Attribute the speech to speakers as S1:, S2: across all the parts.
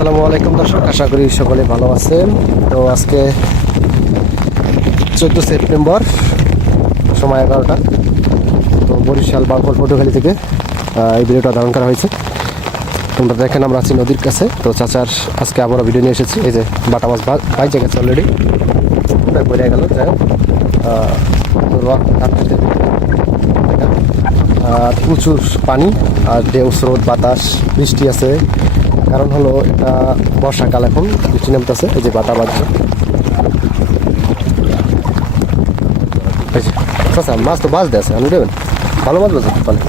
S1: আসসালামু আলাইকুম দর্শক, আশা করি সকলে ভালো আছেন। তো আজকে চোদ্দ সেপ্টেম্বর, সময় এগারোটা। তো বরিশাল বারকল পটুখালি থেকে এই ভিডিওটা ধারণ করা হয়েছে। তোমরা দেখেন আমরা আছি নদীর কাছে। তো চাচার আজকে আবারও ভিডিও নিয়ে এসেছি। এই যে বাটা মাছ বাইজে গেছে অলরেডি ওটা বেড়ে গেল, যাই হোক। প্রচুর পানি আর ঢেউ স্রোত বাতাস, বৃষ্টি আছে। কারণ হলো এটা বর্ষাকাল এখন বৃষ্টি নামতেছে এই যে বাতা বাজছে। যে, মাছ তো বাজতে আছে আপনি দেবেন? ভালো মাছ বাজে তো পালে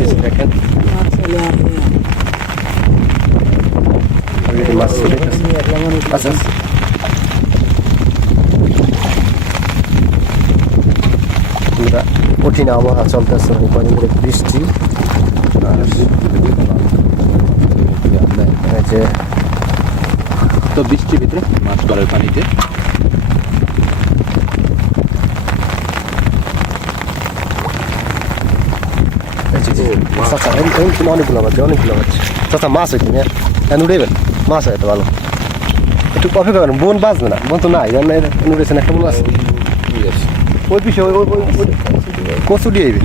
S1: এই যে দেখেন। মাছ আচ্ছা আচ্ছা। কঠিন আবহাওয়া চলতেছে কদিন ধরে বৃষ্টি। যে
S2: তো বৃষ্টির ভিতরে মাছ করার পানিতে।
S1: চাচা তুমি অনেকগুলো মাছ অনেকগুলো মাছ। চাচা, মাছ হইতে নিয়ে এখন উঠেবেন মাছ হয় তো ভালো। একটু কফি খাবেন বোন বাঁচবে না, বোন তো নাই, জানেন উঠেছেন একটা বোন আছে। ওই পিছিয়ে ওই ওই ওই ওই- কচু দিয়ে আইবে।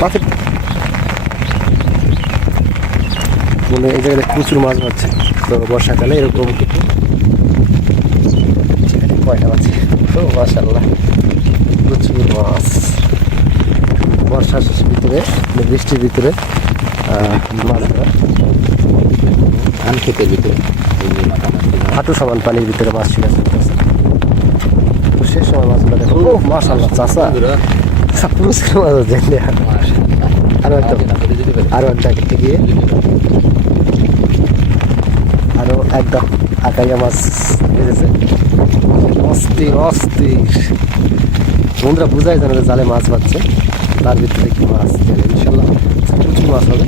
S1: মাছের মানে এই জায়গায় প্রচুর মাছ পাচ্ছে তো বর্ষাকালে এরকম এখানে কয়টা মাছ তো মাশাল্লাহ প্রচুর মাছ। বর্ষার ভিতরে মানে বৃষ্টির ভিতরে মাছ ধরা।
S2: ধান খেতের ভিতরে
S1: হাঁটু সমান পানির ভিতরে মাছ ছিল তো শেষ সময় মাছগুলো দেখো ও মাশাল্লাহ চাষা পুরস্কার মাছ আছে আরও একটা। আরও একটা থেকে আরও একদম আকাইয়া মাছ এসেছে অস্থির অস্থির বন্ধুরা বুঝাই জানে জালে মাছ পাচ্ছে তার ভিতরে কি মাছ ইনশাল্লাহ প্রচুর মাছ হবে